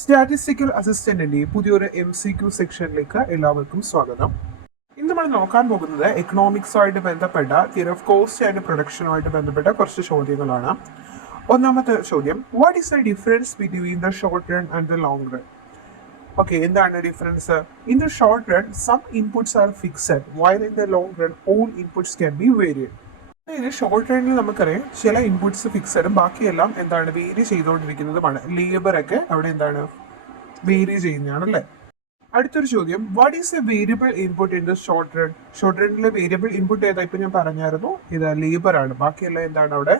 Statistical അസിസ്റ്റന്റിന്റെ പുതിയൊരു MCQ സെക്ഷനിലേക്ക് എല്ലാവർക്കും സ്വാഗതം. ഇന്ന് നമ്മൾ നോക്കാൻ പോകുന്നത് എക്കണോമിക്സുമായിട്ട് ബന്ധപ്പെട്ട തിയറി ഓഫ് കോസ്റ്റ് ആൻഡ് പ്രൊഡക്ഷനുമായിട്ട് ബന്ധപ്പെട്ട കുറച്ച് ചോദ്യങ്ങളാണ്. ഒന്നാമത്തെ ചോദ്യം, what is the difference between the short run and the long run? Okay, എന്താണ് difference? In the short run some inputs are fixed while in the long run all inputs can be varied. അതായത് short റണ്ണിൽ നമുക്കറിയാം ചില inputs ഫിക്സഡും ബാക്കിയെല്ലാം എന്താണ് vary ചെയ്തുകൊണ്ടിരിക്കുന്നതുമാണ്. Labour ഒക്കെ അവിടെ എന്താണ് വേരി ചെയ്യുന്നതാണല്ലേ. അടുത്തൊരു ചോദ്യം, what is a variable input in the short run? Short റണ്ണിലെ വേരിയബിൾ ഇൻപുട്ട് ഏതാ? ഇപ്പൊ ഞാൻ പറഞ്ഞായിരുന്നു, ഇത് ലേബർ ആണ്. ബാക്കിയെല്ലാം എന്താണ് അവിടെ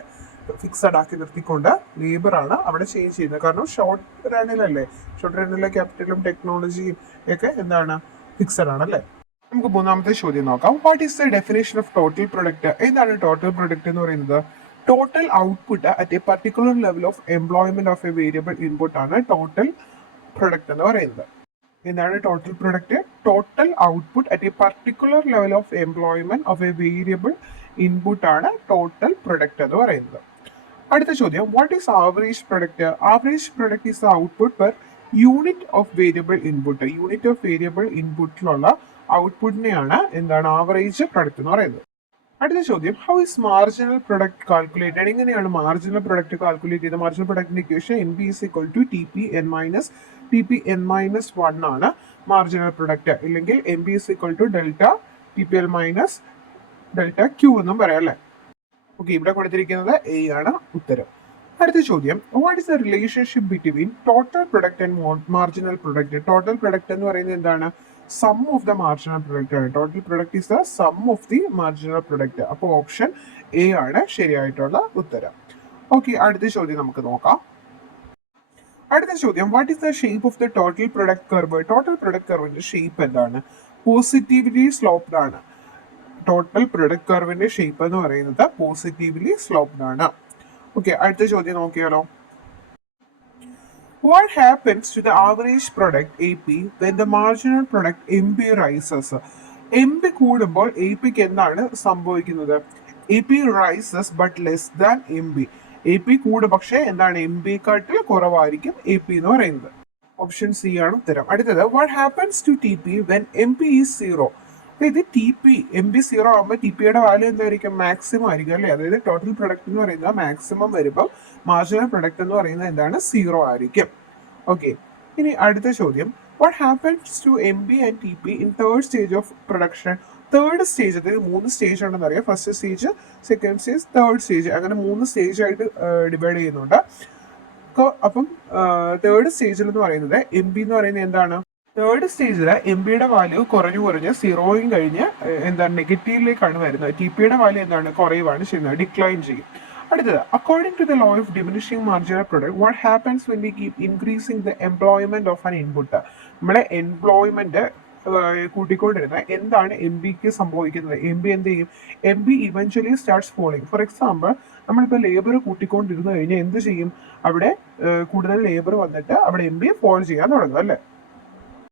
ഫിക്സഡ് ആക്കി നിർത്തിക്കൊണ്ട് ലേബർ ആണ് അവിടെ ചേഞ്ച് ചെയ്യുന്നത്. കാരണം ഷോർട്ട് റണ്ണിലല്ലേ, ഷോർട്ട് റണ്ണിലെ ക്യാപിറ്റലും ടെക്നോളജിയും ഒക്കെ എന്താണ് ഫിക്സഡ് ആണല്ലേ. നമുക്ക് മൂന്നാമത്തെ ചോദ്യം നോക്കാം. What is the definition of total product? എന്താണ് ടോട്ടൽ പ്രൊഡക്റ്റ് എന്ന് പറയുന്നത്? Total output at A particular level of employment of A variable input ആണ് ടോട്ടൽ പ്രൊഡക്റ്റ് എന്ന് പറയുന്നത്. എന്താണ് total product? Total output at A particular level of employment of A variable input ആണ് total product എന്ന് പറയുന്നത്. അടുത്ത ചോദ്യം, what is average product? Average product is the output per unit of variable input. Unit of variable ഇൻപുട്ടിലുള്ള ഔട്ട്പുട്ടിനെയാണ് എന്താണ് average product എന്ന് പറയുന്നത്. അടുത്ത ചോദ്യം, how is marginal product calculated? എങ്ങനെയാണ് മാർജിനൽ പ്രൊഡക്റ്റ് കാൽക്കുലേറ്റ് ചെയ്തത്? മാർജിനൽ പ്രൊഡക്റ്റിന്റെ equation NP is equal to TPN minus TPN minus 1 ആണ് മാർജിനൽ പ്രൊഡക്റ്റ്. ഇല്ലെങ്കിൽ NP is equal to delta TPL minus delta Q എന്നും പറയാം അല്ലേ. ഓക്കെ, ഇവിടെ കൊടുത്തിരിക്കുന്നത് A ആണ് ഉത്തരം. അടുത്ത ചോദ്യം, what is the relationship between total product and marginal product? Total product എന്ന് പറയുന്നത് എന്താണ്? Sum of the marginal product ആണ്. Total product is the sum of the marginal product. അപ്പോൾ ഓപ്ഷൻ A ആണ് ശരിയായിട്ടുള്ള ഉത്തരം. ഓക്കെ, അടുത്ത ചോദ്യം നമുക്ക് നോക്കാം. അടുത്ത ചോദ്യം, what is the shape of the total product curve? Total product കർവിന്റെ ഷേപ്പ് എന്താണ്? പോസിറ്റീവ്ലി സ്ലോപ്ഡ് ആണ്. ടോട്ടൽ പ്രൊഡക്റ്റ് കർവിന്റെ ഷേപ്പ് എന്ന് പറയുന്നത് പോസിറ്റീവ്ലി സ്ലോപ്ഡ് ആണ്. ഓക്കെ, അടുത്ത ചോദ്യം നോക്കിയാലോ. What happens to the average product AP when the marginal product MP rises? MP കൂടുമ്പോൾ APക്ക് എന്താണ് സംഭവിക്കുന്നത്? AP rises but less than MP. AP കൂടും പക്ഷേ എന്താണ് MPക്കാട്ടിൽ കുറവായിരിക്കും AP എന്ന് പറയുന്നത്. ഓപ്ഷൻ C ആണ് ഉത്തരം. അടുത്തത്, what happens to TP when MP is 0? അതായത് MP 0 ആകുമ്പോൾ TPയുടെ വാല്യൂ എന്തായിരിക്കും? മാക്സിമം ആയിരിക്കും അല്ലേ. അതായത് ടോട്ടൽ പ്രൊഡക്റ്റ് എന്ന് പറയുന്നത് മാക്സിമം വരുമ്പോൾ മാർജിനൽ പ്രൊഡക്റ്റ് എന്ന് പറയുന്നത് എന്താണ്? 0 ആയിരിക്കും. ഓക്കെ, ഇനി അടുത്ത ചോദ്യം, what happens to MB and TP in third stage of production? Third stage, അതായത് 3 സ്റ്റേജ് ഉണ്ടെന്ന് അറിയാം. First stage, second stage, third stage, അങ്ങനെ 3 സ്റ്റേജ് ആയിട്ട് ഡിവൈഡ് ചെയ്യുന്നുണ്ട്. അപ്പം തേർഡ് സ്റ്റേജിൽ എന്ന് പറയുന്നത് MB എന്ന് പറയുന്നത് എന്താണ്? തേർഡ് സ്റ്റേജിൽ MBയുടെ വാല്യൂ കുറഞ്ഞു 0 കഴിഞ്ഞ് എന്താണ് നെഗറ്റീവിലേക്കാണ് വരുന്നത്. TPയുടെ വാല്യൂ എന്താണ്? കുറയുവാണ് ചെയ്യുന്നത്, ഡിക്ലൈൻ ചെയ്യും. അടുത്തത്, according to the law of diminishing marginal product, what happens when we keep increasing the employment of an input? നമ്മുടെ എംപ്ലോയ്മെന്റ് കൂട്ടിക്കൊണ്ടിരുന്ന എന്താണ് MBക്ക് സംഭവിക്കുന്നത്? MB എന്ത് ചെയ്യും? MB eventually starts falling. For example, നമ്മളിപ്പോൾ ലേബർ കൂട്ടിക്കൊണ്ടിരുന്നു കഴിഞ്ഞാൽ എന്ത് ചെയ്യും? അവിടെ കൂടുതൽ ലേബർ വന്നിട്ട് അവിടെ MB ഫോൾ ചെയ്യാൻ തുടങ്ങും അല്ലേ.